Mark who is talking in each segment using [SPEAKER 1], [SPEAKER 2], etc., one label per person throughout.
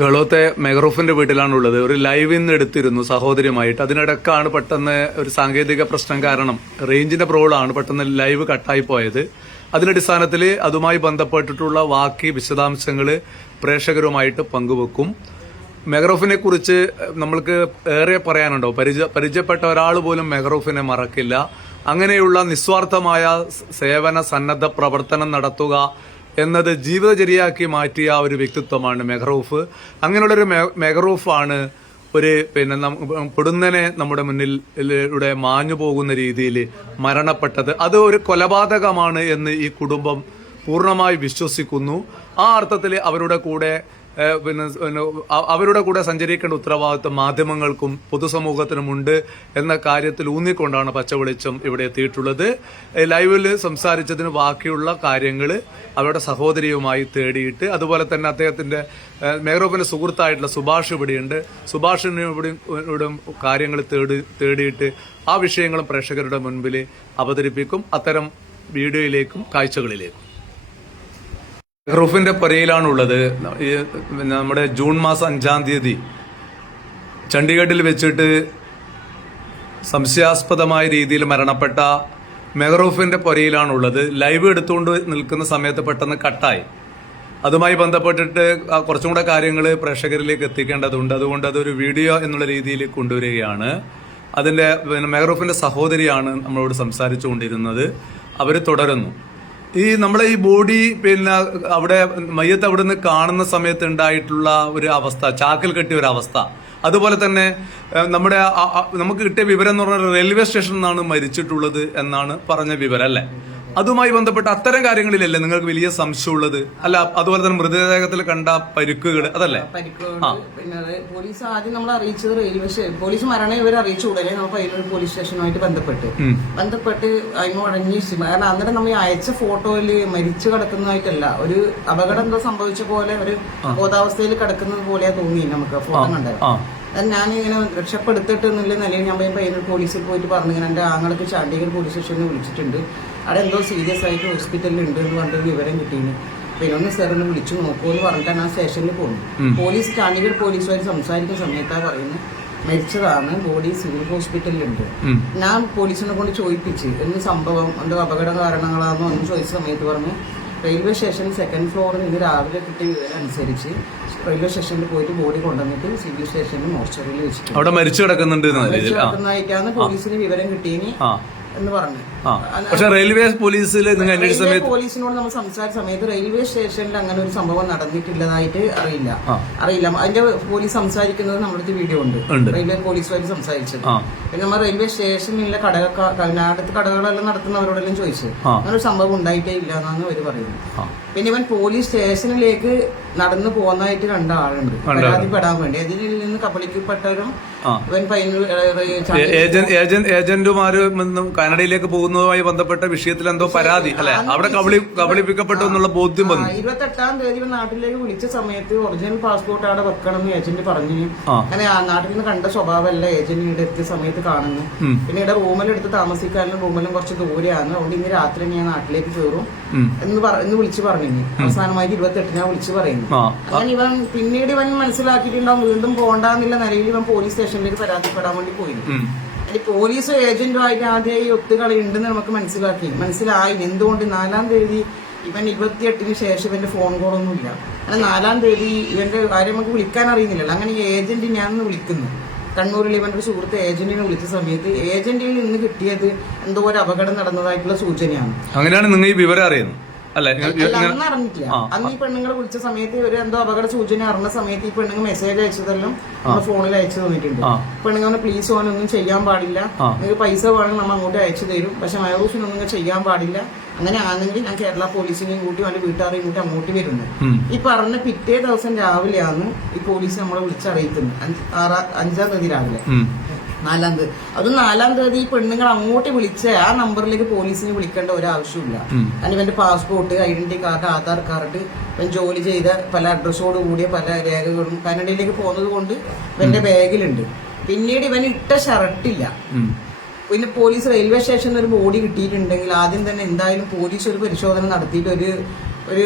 [SPEAKER 1] കേളോത്തെ മെഹറൂഫിന്റെ വീട്ടിലാണുള്ളത്. ഒരു ലൈവിൽ നിന്ന് എടുത്തിരുന്നു സഹോദരിയുമായിട്ട്. അതിനിടക്കാണ് പെട്ടെന്ന് ഒരു സാങ്കേതിക പ്രശ്നം കാരണം റേഞ്ചിന്റെ പ്രോബ്ലമാണ് പെട്ടെന്ന് ലൈവ് കട്ടായി പോയത്. അതിനടിസ്ഥാനത്തിൽ അതുമായി ബന്ധപ്പെട്ടിട്ടുള്ള ബാക്കി വിശദാംശങ്ങൾ പ്രേക്ഷകരുമായിട്ട് പങ്കുവെക്കും. മെഹറൂഫിനെ കുറിച്ച് നമ്മൾക്ക് ഏറെ പറയാനുണ്ടോ? പരിചയ പരിചയപ്പെട്ട ഒരാൾ പോലും മെഹറൂഫിനെ മറക്കില്ല. അങ്ങനെയുള്ള നിസ്വാർത്ഥമായ സേവന സന്നദ്ധ പ്രവർത്തനം നടത്തുക എന്നത് ജീവിതചര്യയാക്കി മാറ്റിയ ഒരു വ്യക്തിത്വമാണ് മെഹറൂഫ്. അങ്ങനെയുള്ളൊരു മെ- ആണ് ഒരു പിന്നെ പൊടുന്നനെ നമ്മുടെ മുന്നിൽ ഇവിടെ മാഞ്ഞു പോകുന്ന രീതിയിൽ മരണപ്പെട്ടത്. അത് ഒരു കൊലപാതകമാണ് എന്ന് ഈ കുടുംബം പൂർണമായി വിശ്വസിക്കുന്നു. ആ അർത്ഥത്തിൽ അവരുടെ കൂടെ പിന്നെ അവരുടെ കൂടെ സഞ്ചരിക്കേണ്ട ഉത്തരവാദിത്വം മാധ്യമങ്ങൾക്കും പൊതുസമൂഹത്തിനുമുണ്ട് എന്ന കാര്യത്തിൽ ഊന്നിക്കൊണ്ടാണ് പച്ചവെളിച്ചം ഇവിടെ എത്തിയിട്ടുള്ളത്. ലൈവിൽ സംസാരിച്ചതിന് ബാക്കിയുള്ള കാര്യങ്ങൾ അവരുടെ സഹോദരിയുമായി തേടിയിട്ട് അതുപോലെ തന്നെ അദ്ദേഹത്തിന്റെ ഏഹ്, മെഹ്റൂഫിന്റെ സുഹൃത്തായിട്ടുള്ള സുഭാഷ് ഇവിടെയുണ്ട്. സുഭാഷിന് ഇവിടെ ഇവിടെ കാര്യങ്ങൾ തേടി തേടിയിട്ട് ആ വിഷയങ്ങളും പ്രേക്ഷകരുടെ മുൻപിൽ അവതരിപ്പിക്കും. അത്തരം വീഡിയോയിലേക്കും കാഴ്ചകളിലേക്കും. മെഹ്റൂഫിന്റെ പുരയിലാണുള്ളത്. നമ്മുടെ ജൂൺ മാസം അഞ്ചാം തീയതി ചണ്ഡീഗഡിൽ വെച്ചിട്ട് സംശയാസ്പദമായ രീതിയിൽ മരണപ്പെട്ട മെഹ്റൂഫിന്റെ പുരയിലാണുള്ളത്. ലൈവ് എടുത്തുകൊണ്ട് നിൽക്കുന്ന സമയത്ത് പെട്ടെന്ന് കട്ടായി. അതുമായി ബന്ധപ്പെട്ടിട്ട് കുറച്ചും കൂടെ കാര്യങ്ങൾ പ്രേക്ഷകരിലേക്ക് എത്തിക്കേണ്ടതുണ്ട്. അതുകൊണ്ട് അതൊരു വീഡിയോ എന്നുള്ള രീതിയിൽ കൊണ്ടുവരികയാണ്. അതിന്റെ പിന്നെ സഹോദരിയാണ് നമ്മളോട് സംസാരിച്ചുകൊണ്ടിരുന്നത്. അവർ തുടരുന്നു. ഈ നമ്മളെ ഈ ബോഡി പിന്നെ അവിടെ മയ്യത്ത് അവിടെ നിന്ന് കാണുന്ന സമയത്ത് ഉണ്ടായിട്ടുള്ള ഒരു അവസ്ഥ ചാക്കിൽ കെട്ടിയ ഒരു അവസ്ഥ. അതുപോലെ തന്നെ നമ്മുടെ നമുക്ക് കിട്ടിയ വിവരം എന്ന് പറഞ്ഞാൽ റെയിൽവേ സ്റ്റേഷനിൽ നിന്നാണ് മരിച്ചിട്ടുള്ളത് എന്നാണ് പറഞ്ഞ വിവരം അല്ലേ? അതുമായി ബന്ധപ്പെട്ട അത്തരം കാര്യങ്ങളിലല്ലേ നിങ്ങൾക്ക് വലിയ സംശയമുള്ളത്? അല്ല അതുപോലെ തന്നെ മൃതദേഹത്തിൽ കണ്ട പരുക്കുകൾ അതല്ലേ?
[SPEAKER 2] പിന്നെ പോലീസ് ആദ്യം നമ്മൾ അറിയിച്ചത് റെയിൽവേ സ്റ്റേഷൻ പോലീസ് മരണം ഇവർ അറിയിച്ചു. ഉടനെ നമ്മൾ പയ്യന്നൂർ പോലീസ് സ്റ്റേഷനുമായിട്ട് ബന്ധപ്പെട്ട്. ബന്ധപ്പെട്ട് അതിനോട് അന്വേഷിച്ചു കാരണം അന്നേരം നമ്മൾ അയച്ച ഫോട്ടോയിൽ മരിച്ചു കിടക്കുന്നതായിട്ടല്ല ഒരു അപകടം എന്തോ സംഭവിച്ച പോലെ ഒരു ബോധാവസ്ഥയിൽ കിടക്കുന്നത് പോലെയാ തോന്നി നമുക്ക് ഫോട്ടോ കണ്ടത്. ഞാൻ ഇങ്ങനെ രക്ഷപ്പെടുത്തിട്ട് എന്നുള്ള നിലയിൽ ഞാൻ പോയി പയ്യന്നൂർ പോലീസിൽ പോയിട്ട് പറഞ്ഞു ഇങ്ങനെ എന്റെ ആങ്ങൾക്ക് ചാണ്ടിഗഡ് പോലീസ് സ്റ്റേഷനിൽ വിളിച്ചിട്ടുണ്ട്. അവിടെ എന്തോ സീരിയസ് ആയിട്ട് ഹോസ്പിറ്റലിൽ ഉണ്ട് എന്ന് പറഞ്ഞിട്ട് വിവരം കിട്ടിയിരുന്നു പിന്നെ ഒന്ന് സാർ ഒന്ന് വിളിച്ചു നോക്കൂ എന്ന് പറഞ്ഞിട്ടാണ് ആ സ്റ്റേഷനിൽ പോകുന്നത് പോലീസ് ചാണ്ടിഗഡ് പോലീസുകാർ സംസാരിക്കുന്ന സമയത്താണ് പറയുന്നത് മരിച്ചതാണ് ബോഡി സിവിൽ ഹോസ്പിറ്റലിലുണ്ട്
[SPEAKER 1] ഉണ്ട്.
[SPEAKER 2] ഞാൻ പോലീസിനെ കൊണ്ട് ചോദിപ്പിച്ച് എന്ത് സംഭവം എന്തോ അപകട കാരണങ്ങളാണെന്നോ എന്ന് ചോദിച്ച സമയത്ത് പറഞ്ഞു റെയിൽവേ സ്റ്റേഷൻ സെക്കൻഡ് ഫ്ലോറിൽ നിന്ന് രാവിലെ കിട്ടിയ വിവരം അനുസരിച്ച് റെയിൽവേ സ്റ്റേഷനിൽ പോയിട്ട് ബോഡി കൊണ്ടുവന്നിട്ട് സിവിൽ സ്റ്റേഷനിൽ മോർച്ചറിയിൽ വെച്ചിട്ടുണ്ട്.
[SPEAKER 1] അവിടെ മരിച്ചു കിടക്കുന്നുണ്ട്
[SPEAKER 2] കിടക്കുന്നതായിട്ടാണ് പോലീസിന് വിവരം കിട്ടിയനി എന്ന് പറഞ്ഞു
[SPEAKER 1] പക്ഷെ റെയിൽവേ പോലീസിൽ നിങ്ങൾ അന്വേഷിച്ച സമയത്ത്
[SPEAKER 2] പോലീസിനോട് നമ്മൾ സംസാരിച്ച സമയത്ത് റെയിൽവേ സ്റ്റേഷനിൽ അങ്ങനെ ഒരു സംഭവം നടന്നിട്ടില്ലതായിട്ട് അറിയില്ല. അറിയില്ല. അതിന്റെ പോലീസ് സംസാരിക്കുന്നത് നമ്മുടെ വീഡിയോ ഉണ്ട്. റെയിൽവേ പോലീസുമായിട്ട് സംസാരിച്ചത്. പിന്നെ നമ്മൾ റെയിൽവേ സ്റ്റേഷനിലെ കടക കർണാടകത്ത് കടകളെല്ലാം നടത്തുന്നവരോടെല്ലാം ചോദിച്ചു. അങ്ങനെ ഒരു സംഭവം ഉണ്ടായിട്ടേ ഇല്ല എന്നാണ് അവർ പറയുന്നത്. പിന്നെ ഇവൻ പോലീസ് സ്റ്റേഷനിലേക്ക് നടന്നു പോകുന്നതായിട്ട് കണ്ട ആളുണ്ട്. പരാതിപ്പെടാൻ വേണ്ടി. അതിൽ നിന്ന് കബളിക്കപ്പെട്ടവരും. ഇവൻ പയ്യന്നൂർ
[SPEAKER 1] ഏജന്റുമാര് കാനഡയിലേക്ക് പോകുന്നതുമായി ബന്ധപ്പെട്ട വിഷയത്തിൽ എന്തോ പരാതി അല്ലെ? അവിടെ കബളി കബളിപ്പിക്കപ്പെട്ടു എന്നുള്ള ബോധ്യം വന്നു.
[SPEAKER 2] ഇരുപത്തെട്ടാം തീയതി നാട്ടിലേക്ക് വിളിച്ച സമയത്ത് ഒറിജിനൽ പാസ്പോർട്ട് അവിടെ വെക്കണം എന്ന് ഏജന്റ് പറഞ്ഞു. അങ്ങനെ ആ നാട്ടിൽ നിന്ന് കണ്ട സ്വഭാവമല്ല ഏജന്റ് ഇവിടെ എത്തിയ സമയത്ത് കാണുന്നു. പിന്നെ ഇവിടെ റൂമിലെടുത്ത് താമസിക്കാനും റൂമിലും കുറച്ച് ദൂരെയാണ്. അതുകൊണ്ട് ഇനി രാത്രി ഞാൻ നാട്ടിലേക്ക് കയറും. എന്ന് പറഞ്ഞു എന്ന് വിളിച്ചു പറഞ്ഞു അവസാനമായിട്ട് ഇരുപത്തെട്ടിനാ വിളിച്ചു പറയുന്നു. അങ്ങനെ ഇവൻ പിന്നീട് ഇവൻ മനസ്സിലാക്കിയിട്ടുണ്ടാവും വീണ്ടും പോകണ്ടെന്നുള്ള നിലയിൽ ഇവൻ പോലീസ് സ്റ്റേഷനിലേക്ക് പരാതിപ്പെടാൻ വേണ്ടി പോയി. ഈ പോലീസ് ഏജന്റുമായിട്ട് ആദ്യം ഈ ഒത്തുകളി ഉണ്ടെന്ന് നമുക്ക് മനസ്സിലാക്കി. മനസ്സിലായി. എന്തുകൊണ്ട് നാലാം തീയതി ഇവൻ ഇരുപത്തിയെട്ടിന് ശേഷം ഇവന്റെ ഫോൺ കോളൊന്നുമില്ല അങ്ങനെ നാലാം തീയതി ഇവന്റെ കാര്യം നമുക്ക് വിളിക്കാൻ അറിയുന്നില്ലല്ലോ. അങ്ങനെ ഈ ഏജന്റ് ഞാൻ ഒന്ന് വിളിക്കുന്നു. കണ്ണൂരിൽ ഇവന്റെ ഒരു സുഹൃത്ത് ഏജന്റിനെ വിളിച്ച സമയത്ത് ഏജന്റിൽ നിന്ന് കിട്ടിയത് എന്തോ ഒരു അപകടം നടന്നതായിട്ടുള്ള സൂചനയാണ്.
[SPEAKER 1] അങ്ങനെയാണ് നിങ്ങൾ ഈ വിവരം അറിയുന്നത്? അല്ലെ?
[SPEAKER 2] അന്ന് അറിഞ്ഞിട്ടില്ല. അന്ന് ഈ പെണ്ണുങ്ങളെ വിളിച്ച സമയത്ത് ഒരു എന്തോ അപകട സൂചന അറിഞ്ഞ സമയത്ത് ഈ പെണ്ണുങ്ങൾ മെസ്സേജ് അയച്ചതെല്ലാം നമ്മുടെ ഫോണിൽ അയച്ചു തന്നിട്ടുണ്ട്. പെണ്ണുങ്ങൾ പ്ലീസ് ഓനൊന്നും ചെയ്യാൻ പാടില്ല. നിങ്ങൾക്ക് പൈസ വേണമെങ്കിൽ നമ്മൾ അങ്ങോട്ട് അയച്ചു തരും. പക്ഷെ മയൂസിനൊന്നും ഇങ്ങനെ ചെയ്യാൻ പാടില്ല. അങ്ങനെ ആണെങ്കിൽ ഞാൻ കേരള പോലീസിനെയും കൂട്ടി അവന്റെ വീട്ടുകാരെയും കൂട്ടി അങ്ങോട്ട് വരുന്നു.
[SPEAKER 1] ഉം.
[SPEAKER 2] ഈ പറഞ്ഞ പിറ്റേ ദിവസം രാവിലെയാണ് ഈ പോലീസ് നമ്മളെ വിളിച്ചറിയിക്കുന്നത്. അഞ്ച്- അഞ്ചാം തീയതി രാവിലെ. നാലാം തീയതി അത് നാലാം തീയതി ഈ പെണ്ണുങ്ങൾ അങ്ങോട്ട് വിളിച്ച ആ നമ്പറിലേക്ക് പോലീസിനെ വിളിക്കേണ്ട ഒരു ആവശ്യമില്ല
[SPEAKER 1] ഉം.
[SPEAKER 2] കാരണം ഇവന്റെ passport identity card Aadhaar card ഇവൻ ജോലി ചെയ്ത പല അഡ്രസ്സോട് കൂടിയ പല രേഖകളും കാനഡയിലേക്ക് പോകുന്നത് കൊണ്ട് ഇവന്റെ ബാഗിലുണ്ട്. പിന്നീട് ഇവൻ ഇട്ട ഷർട്ടില്ല പിന്നെ പോലീസ് റെയിൽവേ സ്റ്റേഷനിൽ ഒരു ബോഡി കിട്ടിയിട്ടുണ്ടെങ്കിൽ ആദ്യം തന്നെ എന്തായാലും പോലീസ് ഒരു പരിശോധന നടത്തിയിട്ട് ഒരു ഒരു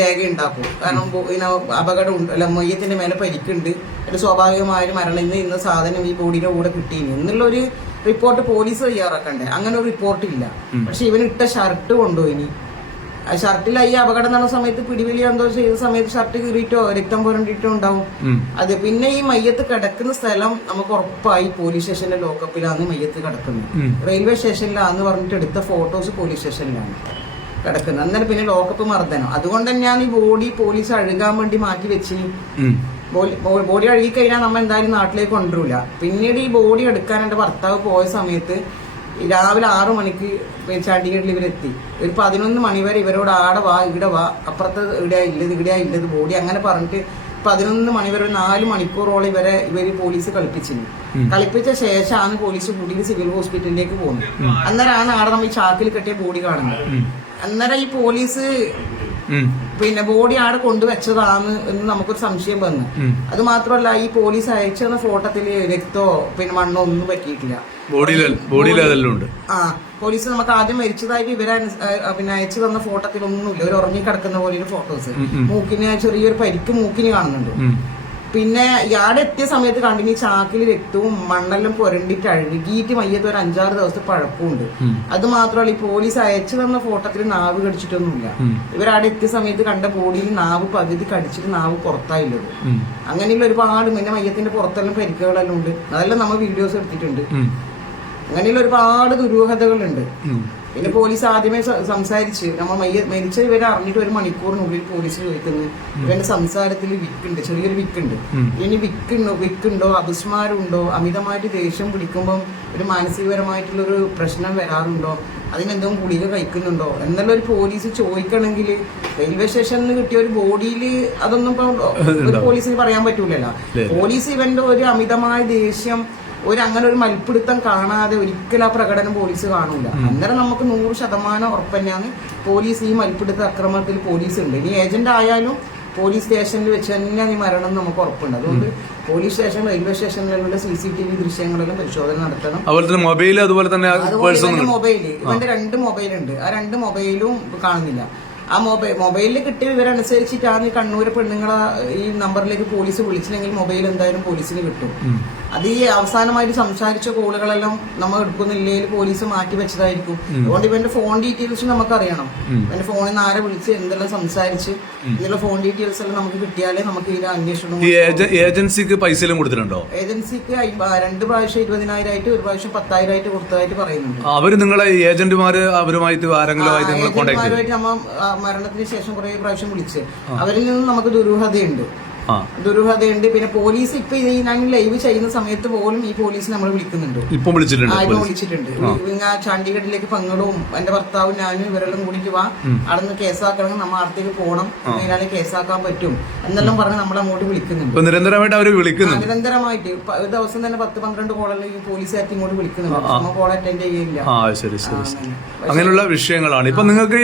[SPEAKER 2] രേഖ ഉണ്ടാക്കും. കാരണം ഇങ്ങനെ അപകടം ഉണ്ട്. അല്ല മയ്യത്തിന്റെ മേലെ പരിക്കുണ്ട്. ഒരു സ്വാഭാവികമായ ഒരു മരണം. ഇന്ന് ഇന്ന സാധനം ഈ ബോഡിയുടെ കൂടെ കിട്ടിയിന്. എന്നുള്ള ഒരു റിപ്പോർട്ട് പോലീസ് തയ്യാറാക്കണ്ടേ? അങ്ങനെ ഒരു റിപ്പോർട്ട് ഇല്ല. പക്ഷെ ഇവൻ ഇട്ട ഷർട്ട് കൊണ്ടുപോയി ആ ഷർട്ടിൽ ഈ അപകടം നടന്ന സമയത്ത് പിടിവലി എന്തോ ചെയ്ത സമയത്ത് ഷർട്ട് കീറിയിട്ടോ രക്തം പുരണ്ടിട്ടോ ഉണ്ടാവും. അത് പിന്നെ ഈ മയ്യത്ത് കിടക്കുന്ന സ്ഥലം നമുക്ക് ഉറപ്പായി പോലീസ് സ്റ്റേഷന്റെ ലോക്കപ്പിലാണ് മയ്യത്ത് കിടക്കുന്നത് റെയിൽവേ സ്റ്റേഷനിലാന്ന് പറഞ്ഞിട്ട് എടുത്ത ഫോട്ടോസ് പോലീസ് സ്റ്റേഷനിലാണ്. കിടക്കുന്നത് അന്നേരം പിന്നെ ലോക്കപ്പ് മർദ്ദനം. അതുകൊണ്ട് തന്നെയാണ് ഈ ബോഡി പോലീസ് അഴുകാൻ വേണ്ടി മാറ്റി വെച്ച് ബോഡി- അഴുകി കഴിഞ്ഞാൽ നമ്മൾ എന്തായാലും നാട്ടിലേക്ക് കൊണ്ടുവരില്ല പിന്നീട് ഈ ബോഡി എടുക്കാൻ എന്റെ ഭർത്താവ് പോയ സമയത്ത് രാവിലെ ആറു മണിക്ക് ചാണ്ടിഗഡിൽ ഇവരെത്തി. ഒരു പതിനൊന്ന് മണി വരെ ഇവരോട് ആടെ വാ ഇവിടെ വാ അപ്പുറത്ത് ഇവിടെ ഇല്ലത് ഇവിടെ ഇല്ലത് ബോഡി അങ്ങനെ പറഞ്ഞിട്ട് പതിനൊന്ന് മണി വരെ ഒരു നാല് മണിക്കൂറോളം ഇവരെ ഇവർ പോലീസ് കളിപ്പിച്ചിരുന്നു കളിപ്പിച്ച ശേഷമാണ് പോലീസ് കൂട്ടിയിട്ട് സിവിൽ ഹോസ്പിറ്റലിലേക്ക് പോകുന്നത്. അന്നേരമാണ് ആടെ നമ്മൾ ഈ ചാക്കിൽ കെട്ടിയ ബോഡി കാണുന്നത്. അന്നേരം ഈ പോലീസ് പിന്നെ ബോഡി ആടെ കൊണ്ടുവച്ചതാണ് എന്ന് നമുക്കൊരു സംശയം വന്നു. അത് മാത്രമല്ല ഈ പോലീസ് അയച്ചു തന്ന ഫോട്ടോത്തിൽ രക്തോ പിന്നെ മണ്ണോ ഒന്നും പറ്റിയിട്ടില്ല. ആ പോലീസ് നമുക്ക് ആദ്യം മരിച്ചതായിട്ട് ഇവരെ പിന്നെ അയച്ചു തന്ന ഫോട്ടോത്തിലൊന്നുമില്ല. ഒരു ഉറങ്ങി കിടക്കുന്ന പോലെ ഒരു ഫോട്ടോസ് മൂക്കിന് ചെറിയൊരു പരിക്ക് മൂക്കിന് കാണുന്നുണ്ട്. പിന്നെ ഇയാടെ എത്തിയ സമയത്ത് കണ്ടിന് ചാക്കിൽ രക്തവും മണ്ണെല്ലാം പുരണ്ടിട്ട് അഴുകിയിട്ട് മയ്യത്ത് ഒരു അഞ്ചാറ് ദിവസത്തെ പഴക്കമുണ്ട്. അത് മാത്രമല്ല ഈ പോലീസ് അയച്ചു തന്ന ഫോട്ടോത്തിൽ നാവ് കടിച്ചിട്ടൊന്നുമില്ല. ഇവരവിടെ എത്തിയ സമയത്ത് കണ്ട ബോഡിയിൽ നാവ് പകുതി കടിച്ചിട്ട് നാവ് പുറത്തായില്ലത് അങ്ങനെയുള്ള ഒരുപാട് പിന്നെ മയ്യത്തിന്റെ പുറത്തെല്ലാം പരിക്കുകളെല്ലാം ഉണ്ട്. അതെല്ലാം നമ്മൾ വീഡിയോസ് എടുത്തിട്ടുണ്ട്. അങ്ങനെയുള്ള ഒരുപാട് ദുരൂഹതകളുണ്ട്. പിന്നെ പോലീസ് ആദ്യമേ സംസാരിച്ച് നമ്മൾ മരിച്ച ഇവരെ അറിഞ്ഞിട്ട് ഒരു മണിക്കൂറിനുള്ളിൽ പോലീസ് ചോദിക്കുന്നു. ഇവന്റെ സംസാരത്തിൽ വിക്കുണ്ട് ചെറിയൊരു വിക്കുണ്ട്. ഇനി വിക്കുണ്ടോ വിക്കുണ്ടോ അപസ്മാരമുണ്ടോ അമിതമായിട്ട് ദേഷ്യം പിടിക്കുമ്പം ഒരു മാനസികപരമായിട്ടുള്ള ഒരു പ്രശ്നം വരാറുണ്ടോ? അതിനെന്തെങ്കിലും ഗുളിക കഴിക്കുന്നുണ്ടോ? എന്നുള്ള ഒരു പോലീസ് ചോദിക്കണമെങ്കിൽ റെയിൽവേ സ്റ്റേഷനിൽ നിന്ന് കിട്ടിയ ഒരു ബോഡിയിൽ അതൊന്നും ഇപ്പൊ ഒരു പോലീസിന് പറയാൻ പറ്റൂലല്ലോ. പോലീസ് ഇവന്റെ ഒരു അമിതമായ ദേഷ്യം ഒരു അങ്ങനെ ഒരു മൽപ്പിടുത്തം കാണാതെ ഒരിക്കലും ആ പ്രകടനം പോലീസ് കാണൂല. അന്നേരം നമുക്ക് നൂറ് ശതമാനം ഉറപ്പ് തന്നെയാണ് പോലീസ് ഈ മൽപ്പിടുത്ത അക്രമത്തിൽ പോലീസ് ഉണ്ട് ഇനി ഏജന്റ് ആയാലും പോലീസ് സ്റ്റേഷനിൽ വെച്ച് തന്നെയാണ് ഈ മരണം നമുക്ക് ഉറപ്പുണ്ട്. അതുകൊണ്ട് പോലീസ് സ്റ്റേഷൻ റെയിൽവേ സ്റ്റേഷനിലുള്ള സി സി ടി വി ദൃശ്യങ്ങളെല്ലാം പരിശോധന നടത്തണം.
[SPEAKER 1] അതുപോലെ തന്നെ മൊബൈൽ അതുപോലെ തന്നെ മൊബൈൽ
[SPEAKER 2] ഇവന്റെ രണ്ട് മൊബൈൽ ഉണ്ട് ആ രണ്ട് മൊബൈലും കാണുന്നില്ല. ആ മൊബൈൽ മൊബൈലിൽ കിട്ടിയ വിവരമനുസരിച്ചിട്ടാണ് ഈ കണ്ണൂർ പെണ്ണുങ്ങളെ ഈ നമ്പറിലേക്ക് പോലീസ് വിളിച്ചില്ലെങ്കിൽ മൊബൈൽ എന്തായാലും പോലീസിന് കിട്ടും. അത് ഈ അവസാനമായിട്ട് സംസാരിച്ച കോളുകളെല്ലാം നമ്മൾ എടുക്കുന്നില്ലെങ്കിൽ പോലീസ് മാറ്റി വെച്ചതായിരിക്കും. അതുകൊണ്ട് ഇവന്റെ ഫോൺ ഡീറ്റെയിൽസ് നമുക്ക് അറിയണം ഇവന്റെ ഫോണിൽ നിന്ന് ആരെ വിളിച്ച് എന്തെല്ലാം സംസാരിച്ച് ഇതിലുള്ള ഫോൺ ഡീറ്റെയിൽസ് എല്ലാം നമുക്ക് കിട്ടിയാലേ നമുക്ക് ഇതിന്റെ അന്വേഷണം
[SPEAKER 1] ഏജൻസിക്ക് പൈസ കൊടുത്തിട്ടുണ്ടോ?
[SPEAKER 2] ഏജൻസിക്ക് രണ്ട് പ്രാവശ്യം ഇരുപതിനായിരം ആയിട്ട് ഒരു പ്രാവശ്യം പത്തായിരം ആയിട്ട് കൊടുത്തതായിട്ട് പറയുന്നുണ്ട്.
[SPEAKER 1] അവർ നിങ്ങളെ ഏജന്റുമാര് അവരുമായിട്ട് ആരെങ്കിലും
[SPEAKER 2] മരണത്തിന് ശേഷം കുറെ പ്രാവശ്യം വിളിച്ച്. അവരിൽ നിന്നും നമുക്ക് ദുരൂഹതയുണ്ട്. ദുരൂഹതയുണ്ട്. പിന്നെ പോലീസ് ഇപ്പൊ ഇത് ഞാൻ ലൈവ് ചെയ്യുന്ന സമയത്ത് പോലും ഈ പോലീസ് നമ്മൾ വിളിക്കുന്നുണ്ട്.
[SPEAKER 1] ഇപ്പം വിളിച്ചിട്ടുണ്ട്
[SPEAKER 2] ഇപ്പൊ വിളിച്ചിട്ടുണ്ട്. ഇങ്ങ ചണ്ഡീഗഡിലേക്ക് പങ്കടും എന്റെ ഭർത്താവും ഞാനും ഇവരെല്ലാം കൂടിയിട്ട് വാ. അവിടുന്ന് കേസാക്കണമെങ്കിൽ നമ്മൾ അടുത്തേക്ക് പോകണം. ഇതിനാണ് കേസാക്കാൻ പറ്റും. എന്നെല്ലാം പറഞ്ഞ് നമ്മൾ അങ്ങോട്ട് വിളിക്കുന്നുണ്ട്.
[SPEAKER 1] നിരന്തരമായിട്ട്
[SPEAKER 2] അവർ
[SPEAKER 1] വിളിക്കുന്നു
[SPEAKER 2] നിരന്തരമായിട്ട്. ഒരു ദിവസം തന്നെ പത്ത് പന്ത്രണ്ട് കോളെല്ലാം ഈ പോലീസുകാർക്ക് ഇങ്ങോട്ട് വിളിക്കുന്നുണ്ട്. കോൾ അറ്റൻഡ് ചെയ്യില്ല.
[SPEAKER 1] ശരി ശരി ശരി.
[SPEAKER 2] അങ്ങനെ.
[SPEAKER 1] അങ്ങനെയുള്ള വിഷയങ്ങളാണ്. ഇപ്പൊ നിങ്ങൾക്ക്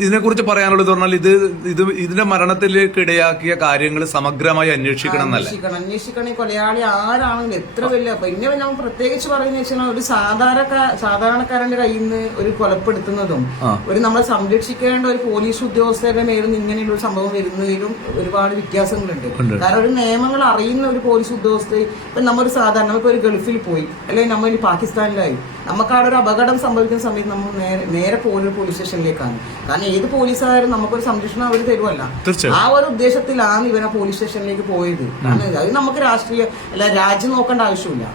[SPEAKER 1] ഇതിനെ കുറിച്ച് പറയാനുള്ളത് പറഞ്ഞാൽ ഇത് ഇത് ഇതിന്റെ മരണത്തിലേക്ക് ഇടയാക്കിയ കാര്യങ്ങൾ സമഗ്രമായി അന്വേഷിക്കണം എന്നല്ലേ?
[SPEAKER 2] അന്വേഷിക്കണം അന്വേഷിക്കണം. ഈ കൊലയാളി ആരാണെങ്കിലും എത്ര വലിയ പിന്നെ നമ്മൾ പ്രത്യേകിച്ച് പറയുന്ന വെച്ചാൽ ഒരു സാധാരണ സാധാരണക്കാരന്റെ കയ്യിൽ നിന്ന് ഒരു കൊലപ്പെടുത്തുന്നതും ഒരു നമ്മളെ സംരക്ഷിക്കേണ്ട ഒരു പോലീസ് ഉദ്യോഗസ്ഥരുടെ മേലിൽ നിന്ന് ഇങ്ങനെയുള്ള ഒരു സംഭവം വരുന്നതിലും ഒരുപാട് വ്യത്യാസങ്ങളുണ്ട്. കാരണം ഒരു നിയമങ്ങൾ അറിയുന്ന ഒരു പോലീസ് ഉദ്യോഗസ്ഥ ഇപ്പൊ നമ്മൊരു സാധാരണ നമ്മൾ ഒരു ഗൾഫിൽ പോയി. അല്ലെങ്കിൽ നമ്മൾ പാകിസ്ഥാനിലായി. നമുക്ക് അവിടെ ഒരു അപകടം സംഭവിക്കുന്ന സമയത്ത് നമ്മൾ നേരെ നേരെ പോകുന്ന പോലീസ് സ്റ്റേഷനിലേക്കാണ്. കാരണം ഏത് പോലീസായാലും നമുക്കൊരു സംരക്ഷണം അവർ തരുമല്ല ആ ഒരു ഉദ്ദേശത്തിലാണ് ഇവനെ പോലീസ് സ്റ്റേഷനിലേക്ക് പോയത്. കാരണം അത് നമുക്ക് രാഷ്ട്രീയ അല്ല രാജ്യം നോക്കേണ്ട ആവശ്യമില്ല.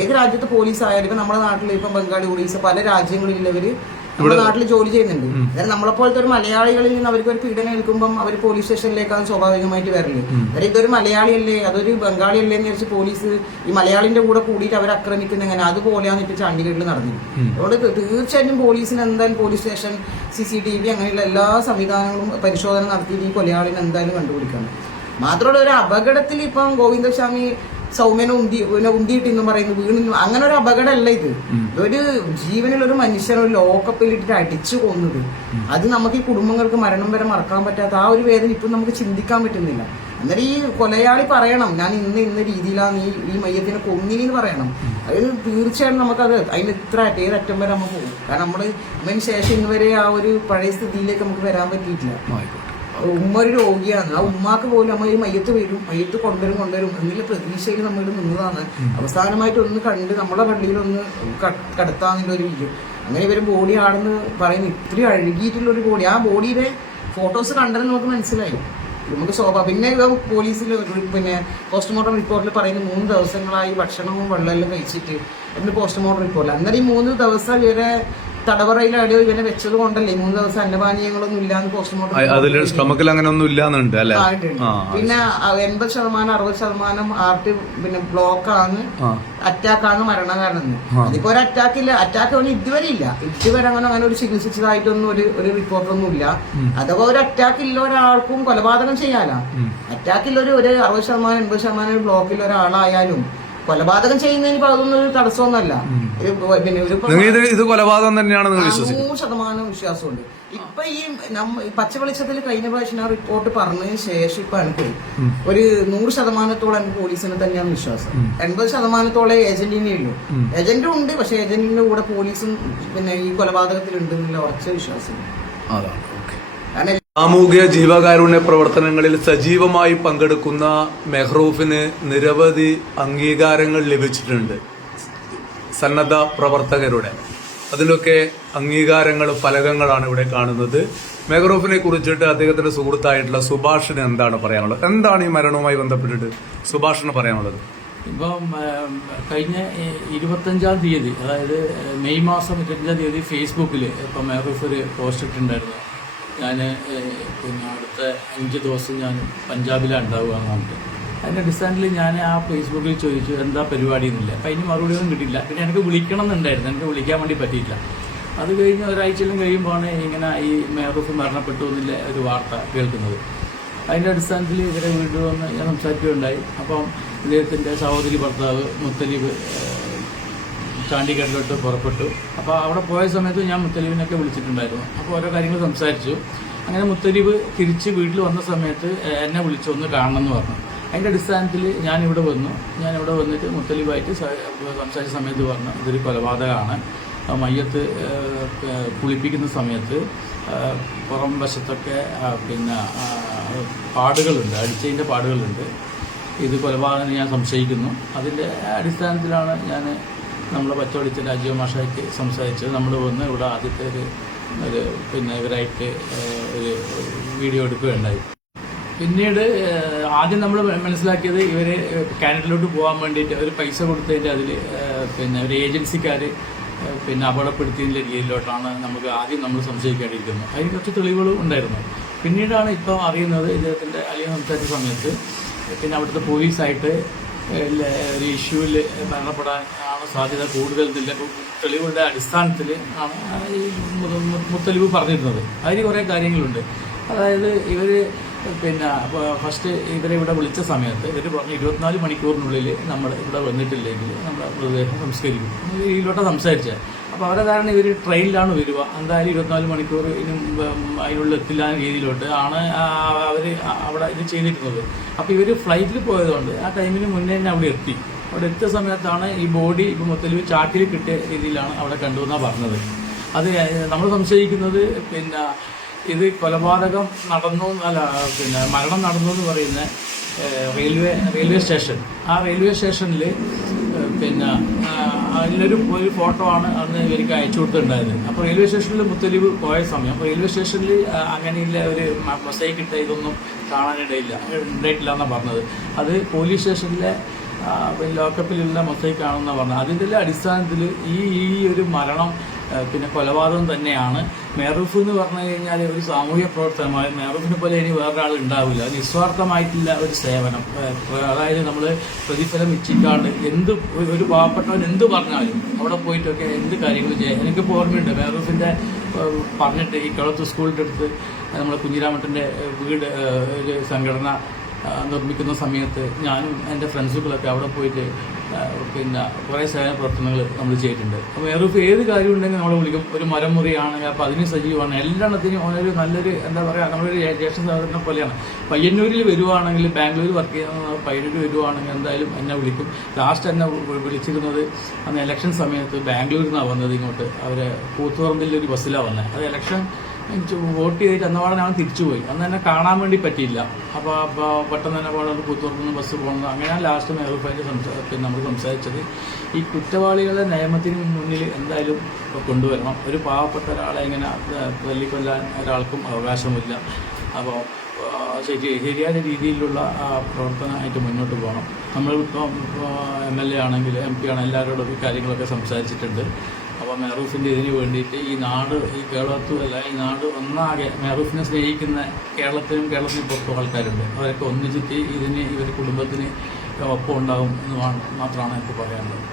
[SPEAKER 2] ഏത് രാജ്യത്ത് പോലീസ് ആയാലും ഇപ്പൊ നമ്മുടെ നാട്ടിൽ ഇപ്പൊ ബംഗാളി ഒഡീസ പല രാജ്യങ്ങളിലുള്ളവര് നമ്മുടെ നാട്ടിൽ ജോലി ചെയ്യുന്നുണ്ട്. അതായത് നമ്മളെ പോലത്തെ ഒരു മലയാളികളിൽ നിന്ന് അവർക്ക് ഒരു പീഡനം ഏൽക്കുമ്പോൾ അവർ പോലീസ് സ്റ്റേഷനിലേക്കാണ് സ്വാഭാവികമായിട്ട് വരൽ. അതായത് ഇതൊരു മലയാളിയല്ലേ അതൊരു ബംഗാളി എന്ന് വെച്ച് പോലീസ് ഈ മലയാളിന്റെ കൂടെ കൂടിയിട്ട് അവർ ആക്രമിക്കുന്ന എങ്ങനെ അതുപോലെയാണ് ഇപ്പൊ ചണ്ഡീഗഡിൽ നടന്നത്. അതുകൊണ്ട് തീർച്ചയായിട്ടും പോലീസിന് എന്തായാലും police station C C T V അങ്ങനെയുള്ള എല്ലാ സംവിധാനങ്ങളും പരിശോധന നടത്തിയിട്ട് ഈ കൊലയാളിനെ എന്തായാലും കണ്ടുപിടിക്കണം. മാത്രമല്ല ഒരു അപകടത്തിൽ ഇപ്പം ഗോവിന്ദസ്വാമി സൗമ്യനെ ഉന്തി ഉന്തിയിട്ടെന്ന് പറയുന്നു വീണു അങ്ങനെ ഒരു അപകടമല്ല ഇത്. ഒരു ജീവനുള്ള ഒരു മനുഷ്യനെ ഒരു ലോക്കപ്പിലിട്ടിട്ട് അടിച്ചു കൊന്നത്. അത് നമുക്ക് ഈ കുടുംബങ്ങൾക്ക് മരണം വരെ മറക്കാൻ പറ്റാത്ത ആ ഒരു വേദന ഇപ്പം നമുക്ക് ചിന്തിക്കാൻ പറ്റുന്നില്ല. അന്നേരം ഈ കൊലയാളി പറയണം ഞാൻ ഇന്ന് ഇന്ന രീതിയിലാണ് ഈ ഈ മയ്യത്തിനെ കൊന്നിനി പറയണം. അത് തീർച്ചയായും നമുക്കത് അതിന് ഇത്ര ഏത് അറ്റം വരെ നമുക്ക് പോകും കാരണം നമ്മൾ അതിന് ശേഷം ഇന്ന് വരെ ആ ഒരു പഴയ സ്ഥിതിയിലേക്ക് നമുക്ക് വരാൻ പറ്റിയിട്ടില്ല. ഉമ്മ ഒരു രോഗിയാണ്. ആ ഉമ്മാക്ക് പോലും നമ്മൾ ഈ മയ്യത്ത് വരും മയ്യത്ത് കൊണ്ടുവരും കൊണ്ടുവരും എന്നുള്ള പ്രതീക്ഷയിൽ നമ്മൾ നിന്നതാണ്. അവസാനമായിട്ട് ഒന്ന് കണ്ട് നമ്മളെ പള്ളിയിൽ ഒന്ന് കടത്താന്നുള്ള ഒരു വിജയം. അങ്ങനെ ഇവർ ബോഡി ആണെന്ന് പറയുന്ന ഇത്രയും അഴുകിയിട്ടുള്ള ഒരു ബോഡി ആ ബോഡിയുടെ ഫോട്ടോസ് കണ്ടത് നമുക്ക് മനസ്സിലായി. നമുക്ക് സ്വാഭാവിക പിന്നെ പോലീസിൽ പിന്നെ പോസ്റ്റ്മോർട്ടം റിപ്പോർട്ടിൽ പറയുന്ന മൂന്ന് ദിവസങ്ങളായി ഭക്ഷണവും വെള്ളമെല്ലാം കഴിച്ചിട്ട്. എന്ന് പോസ്റ്റ്മോർട്ടം റിപ്പോർട്ടിൽ അന്നേരം ഈ മൂന്ന് ദിവസം ഇവരെ തടവറയിലാടിയോ ഇവനെ വെച്ചത് കൊണ്ടല്ലേ? മൂന്ന് ദിവസം അന്നപാനീയങ്ങളൊന്നും ഇല്ലാന്ന് പോസ്റ്റ്മോർട്ടം
[SPEAKER 1] അതിൽ സ്റ്റൊമക്കിൽ അങ്ങനെ ഒന്നും ഇല്ലാന്നുണ്ട് അല്ലേ?
[SPEAKER 2] പിന്നെ എൺപത് ശതമാനം അറുപത് ശതമാനം ആർട്ട് പിന്നെ ബ്ലോക്ക് ആണ്
[SPEAKER 1] ആ.
[SPEAKER 2] അറ്റാക്ക് ആണ് മരണകാരണം അതിപ്പോ ഒരു അറ്റാക്ക് ഇല്ല അറ്റാക്ക് അവന് ഇതുവരെ ഇല്ല ഇതുവരെ അങ്ങനെ അങ്ങനെ ഒരു ചികിത്സിച്ചതായിട്ടൊന്നും ഒരു ഒരു റിപ്പോർട്ടൊന്നും ഇല്ല അഥവാ ഒരു അറ്റാക്ക് ഇല്ല ഒരാൾക്കും കൊലപാതകം ചെയ്യാനാ. അറ്റാക്കിൽ ഒരു ഒരു അറുപത് ശതമാനം എൺപത് ശതമാനം ബ്ലോക്കിൽ ഒരാളായാലും കൊലപാതകം ചെയ്യുന്നതിന് അതൊന്നും തടസ്സമൊന്നുമല്ല. പിന്നെ ഒരു
[SPEAKER 1] ഇത് ഇത് കൊലപാതകം തന്നെയാണ് നിങ്ങൾ വിശ്വസിക്കുന്നത്
[SPEAKER 2] നൂറ് ശതമാനം വിശ്വാസമുണ്ട്. ഇപ്പൊ ഈ നമ്മ ഈ പച്ച വെളിച്ചത്തിൽ കഴിഞ്ഞ പ്രാവശ്യം ആ റിപ്പോർട്ട് പറഞ്ഞതിന് ശേഷം ഇപ്പൊ എനിക്ക് ഒരു നൂറ് ശതമാനത്തോളം എനിക്ക് പോലീസിനെ തന്നെയാണ് വിശ്വാസം. എൺപത് ശതമാനത്തോളം ഏജന്റിനെ ഉള്ളൂ. ഏജന്റും ഉണ്ട് പക്ഷെ ഏജന്റിന്റെ കൂടെ പോലീസും പിന്നെ ഈ കൊലപാതകത്തിൽ ഉണ്ട് എന്നുള്ള ഉറച്ച വിശ്വാസം.
[SPEAKER 1] അതാണ്. ഓക്കെ.
[SPEAKER 2] കാരണം
[SPEAKER 1] സാമൂഹിക ജീവകാരുണ്യ പ്രവർത്തനങ്ങളിൽ സജീവമായി പങ്കെടുക്കുന്ന മെഹ്റൂഫിന് നിരവധി അംഗീകാരങ്ങൾ ലഭിച്ചിട്ടുണ്ട്. സന്നദ്ധ പ്രവർത്തകരുടെ. അതിലൊക്കെ അംഗീകാരങ്ങൾ ഫലകങ്ങളാണ് ഇവിടെ കാണുന്നത്. മെഹ്റൂഫിനെ കുറിച്ചിട്ട് അദ്ദേഹത്തിന്റെ സുഹൃത്തായിട്ടുള്ള സുഭാഷിന് എന്താണ് പറയാനുള്ളത്? എന്താണ് ഈ മരണവുമായി ബന്ധപ്പെട്ടിട്ട് സുഭാഷിന് പറയാനുള്ളത്?
[SPEAKER 3] ഇപ്പം കഴിഞ്ഞ ഇരുപത്തഞ്ചാം തീയതി അതായത് മെയ് മാസം ഇരുപത്തഞ്ചാം തീയതി ഫേസ്ബുക്കിൽ ഇപ്പം മെഹ്റൂഫ് ഒരു പോസ്റ്റ് ഇട്ടിട്ടുണ്ടായിരുന്നു. ഞാൻ പിന്നെ അടുത്ത അഞ്ച് ദിവസം ഞാൻ പഞ്ചാബിലാണ് ഉണ്ടാവുക എന്ന് അതിന്റെ അടിസ്ഥാനത്തിൽ ഞാൻ ആ ഫേസ്ബുക്കിൽ ചോദിച്ചു എന്താ പരിപാടി എന്നില്ല? അപ്പം അതിന് മറുപടി ഒന്നും കിട്ടിയില്ല. പിന്നെ എനിക്ക് വിളിക്കണം എന്നുണ്ടായിരുന്നു. എനിക്ക് വിളിക്കാൻ വേണ്ടി പറ്റിയില്ല. അത് കഴിഞ്ഞ് ഒരാഴ്ചയിലും കഴിയുമ്പോഴാണ് ഇങ്ങനെ ഈ മേറൂഫ് മരണപ്പെട്ടു എന്നുള്ള ഒരു വാർത്ത കേൾക്കുന്നത്. അതിന്റെ അടിസ്ഥാനത്തിൽ ഇവരെ വീട്ടിൽ വന്ന് ഞാൻ സംസാരിക്കുകയുണ്ടായി. അപ്പം ഇദ്ദേഹത്തിന്റെ സഹോദരി ഭർത്താവ് മുത്തലീബ് ഏഹ്, ചാണ്ടിക്കടലോട്ട് പുറപ്പെട്ടു. അപ്പോൾ അവിടെ പോയ സമയത്ത് ഞാൻ മുത്തലീബിനൊക്കെ വിളിച്ചിട്ടുണ്ടായിരുന്നു. അപ്പോൾ ഓരോ കാര്യങ്ങൾ സംസാരിച്ചു. അങ്ങനെ മുത്തലീബ് തിരിച്ച് വീട്ടിൽ വന്ന സമയത്ത് എന്നെ വിളിച്ചു ഒന്ന് കാണണം എന്ന് പറഞ്ഞു. അതിന്റെ അടിസ്ഥാനത്തിൽ ഞാനിവിടെ വന്നു. ഞാനിവിടെ വന്നിട്ട് മുത്തലീബായിട്ട് സംസാരിച്ച സമയത്ത് പറഞ്ഞു ഇതൊരു കൊലപാതകമാണ്. മയ്യത്ത് കുളിപ്പിക്കുന്ന സമയത്ത് പുറം വശത്തൊക്കെ പിന്നെ പാടുകളുണ്ട്. അടിച്ചതിന്റെ പാടുകളുണ്ട്. ഇത് കൊലപാതകം ഞാൻ സംശയിക്കുന്നു. അതിന്റെ അടിസ്ഥാനത്തിലാണ് ഞാൻ നമ്മളെ പച്ചവെളിച്ചിന്റെ രാജീവ് മാഷയ്ക്ക് സംസാരിച്ച് നമ്മൾ വന്ന് ഇവിടെ ആദ്യത്തെ ഒരു ഒരു പിന്നെ ഇവരായിട്ട് ഒരു വീഡിയോ എടുക്കുകയുണ്ടായി. പിന്നീട് ആദ്യം നമ്മൾ മനസ്സിലാക്കിയത് ഇവർ കാനഡയിലോട്ട് പോകാൻ വേണ്ടിയിട്ട് ഒരു പൈസ കൊടുത്തതിന്റെ അതിൽ പിന്നെ ഒരു ഏജൻസിക്കാർ പിന്നെ അപകടപ്പെടുത്തിയതിന്റെ രീതിയിലോട്ടാണ് നമുക്ക് ആദ്യം നമ്മൾ സംശയിക്കേണ്ടിയിരിക്കുന്നത് അതിന് കുറച്ച് തെളിവുകളും ഉണ്ടായിരുന്നു. പിന്നീടാണ് ഇപ്പോൾ അറിയുന്നത് ഇദ്ദേഹത്തിന്റെ അല്ലെങ്കിൽ സംസാരിച്ച സമയത്ത് പിന്നെ അവിടുത്തെ പോലീസായിട്ട് ഒരു ഇഷ്യൂവിൽ മരണപ്പെടാൻ ആണ് സാധ്യത കൂടുതൽ തെളിവുകളുടെ അടിസ്ഥാനത്തിൽ ആണ് ഈ മു- മു- പറഞ്ഞിരുന്നത്. അതിന് കുറേ കാര്യങ്ങളുണ്ട്. അതായത് ഇവർ പിന്നെ ഫസ്റ്റ് ഇവരെ ഇവിടെ വിളിച്ച സമയത്ത് ഇവർ പറഞ്ഞു ഇരുപത്തിനാല് മണിക്കൂറിനുള്ളിൽ നമ്മൾ ഇവിടെ വന്നിട്ടില്ലെങ്കിൽ നമ്മൾ മൃതദേഹം സംസ്കരിക്കും. ഇതിലോട്ട് സംസാരിച്ചത് അപ്പോൾ അവരെ കാരണം ഇവർ ട്രെയിനിലാണ് വരിക. എന്തായാലും ഇരുപത്തിനാല് മണിക്കൂർ അതിനുള്ളിൽ എത്തില്ല രീതിയിലോട്ട് ആണ് അവർ അവിടെ ഇത് ചെയ്തിരുന്നത് അപ്പോൾ ഇവർ ഫ്ലൈറ്റിൽ പോയതുകൊണ്ട് ആ ടൈമിന് മുന്നേ തന്നെ അവിടെ എത്തി. അവിടെ എത്തിയ സമയത്താണ് ഈ ബോഡി ഇപ്പോൾ മൊത്തത്തിൽ ചാട്ടിൽ കിട്ടിയ രീതിയിലാണ് അവിടെ കണ്ടുവെന്നാണ് പറഞ്ഞത്. അത് നമ്മൾ സംശയിക്കുന്നത് പിന്നെ ഇത് കൊലപാതകം നടന്നു അല്ല പിന്നെ മരണം നടന്നു എന്ന് പറയുന്ന റെയിൽവേ റെയിൽവേ സ്റ്റേഷൻ. ആ റെയിൽവേ സ്റ്റേഷനിൽ പിന്നെ അതിലൊരു ഒരു ഫോട്ടോ ആണ് അന്ന് എനിക്ക് അയച്ചു കൊടുത്തിട്ടുണ്ടായത്. അപ്പോൾ റെയിൽവേ സ്റ്റേഷനിൽ മുത്തലിവ് പോയ സമയം റെയിൽവേ സ്റ്റേഷനിൽ അങ്ങനെയുള്ള ഒരു മൊസൈക്ക് ഇട്ട ഇതൊന്നും കാണാനിടയില്ല ഉണ്ടായിട്ടില്ല എന്നാണ് പറഞ്ഞത്. അത് പോലീസ് സ്റ്റേഷനിലെ ലോക്കപ്പിലുള്ള മൊസൈക്ക് ആണെന്നാണ് പറഞ്ഞത്. അതിന്റെ അടിസ്ഥാനത്തിൽ ഈ ഈ ഒരു മരണം പിന്നെ കൊലപാതകം തന്നെയാണ്. മെഹറൂഫ് എന്ന് പറഞ്ഞു കഴിഞ്ഞാൽ ഒരു സാമൂഹ്യ പ്രവർത്തനമായി മെഹറൂഫിനെ പോലെ ഇനി വേറൊരാൾ ഉണ്ടാവില്ല. നിസ്വാർത്ഥമായിട്ടുള്ള ഒരു സേവനം. അതായത് നമ്മൾ പ്രതിഫലം ഇച്ഛിക്കാണ്ട് എന്ത് ഒരു- പാവപ്പെട്ടവൻ എന്ത് പറഞ്ഞാലും അവിടെ പോയിട്ടൊക്കെ എന്ത് കാര്യങ്ങൾ ചെയ്യാം. എനിക്കിപ്പോൾ ഓർമ്മയുണ്ട് മെഹറൂഫിന്റെ പറഞ്ഞിട്ട് ഈ കിളത്ത് സ്കൂളിന്റെ അടുത്ത് നമ്മുടെ കുഞ്ഞിരാമട്ടന്റെ വീട് ഒരു സംഘടന നിർമ്മിക്കുന്ന സമയത്ത് ഞാനും എന്റെ ഫ്രണ്ട്സുകളൊക്കെ അവിടെ പോയിട്ട് പിന്നെ കുറേ സേവന പ്രവർത്തനങ്ങൾ നമ്മൾ ചെയ്തിട്ടുണ്ട്. അപ്പോൾ എയർഫ് ഏത് കാര്യം ഉണ്ടെങ്കിൽ നമ്മൾ വിളിക്കും. ഒരു മരം മുറിയാണെങ്കിൽ അപ്പോൾ അതിന് സജീവമാണ്. എല്ലാത്തിനും ഒരു നല്ലൊരു എന്താ പറയുക നമ്മളൊരു ജ്യേഷ്ഠ സഹോദരനെ പോലെയാണ്. പയ്യന്നൂരിൽ വരുവാണെങ്കിൽ ബാംഗ്ലൂരിൽ വർക്ക് ചെയ്യുന്ന പയ്യന്നൂർ വരുവാണെങ്കിൽ എന്തായാലും എന്നെ വിളിക്കും. ലാസ്റ്റ് എന്നെ വിളിച്ചിരുന്നത് അന്ന് ഇലക്ഷൻ സമയത്ത് ബാംഗ്ലൂരിൽ നിന്നാണ് വന്നത് ഇങ്ങോട്ട്. അവരെ കൂത്തുപറമ്പിൽ ഒരു ബസ്സിലാണ് വന്നത് അത് ഇലക്ഷൻ വോട്ട് ചെയ്തിട്ട് അന്നപാടെ ഞാൻ തിരിച്ചുപോയി അന്ന് എന്നെ കാണാൻ വേണ്ടി പറ്റിയില്ല. അപ്പോൾ പെട്ടെന്ന് തന്നെ പാടെ പുത്തുറത്തുനിന്ന് ബസ് പോകുന്നത് അങ്ങനെയാണ് ലാസ്റ്റ് മേറുഫായിട്ട് സംസാ പിന്നെ നമ്മൾ സംസാരിച്ചത്. ഈ കുറ്റവാളികളെ നിയമത്തിന് മുന്നിൽ എന്തായാലും കൊണ്ടുവരണം. ഒരു പാവപ്പെട്ട ഒരാളെ ഇങ്ങനെ തല്ലിക്കൊല്ലാൻ ഒരാൾക്കും അവകാശമില്ല. അപ്പോൾ ശരി ശരിയായ രീതിയിലുള്ള പ്രവർത്തനമായിട്ട് മുന്നോട്ട് പോകണം. നമ്മൾ ഇപ്പം എം എൽ എ ആണെങ്കിൽ എം പി ആണ് എല്ലാവരോടും ഈ കാര്യങ്ങളൊക്കെ സംസാരിച്ചിട്ടുണ്ട്. മെഹറൂഫിന്റെ ഇതിന് വേണ്ടിയിട്ട് ഈ നാട് ഈ കേരളത്തുമല്ല ഈ നാട് ഒന്നാകെ മെഹറൂഫിനെ സ്നേഹിക്കുന്ന കേരളത്തിലും കേരളത്തിന് പുറത്തും ആൾക്കാരുണ്ട്. അവരൊക്കെ ഒന്നിച്ചിട്ട് ഇതിന് ഇവർ കുടുംബത്തിന് ഒപ്പം ഉണ്ടാകും എന്ന് മാത്രമാണ് എനിക്ക് പറയാനുള്ളത്.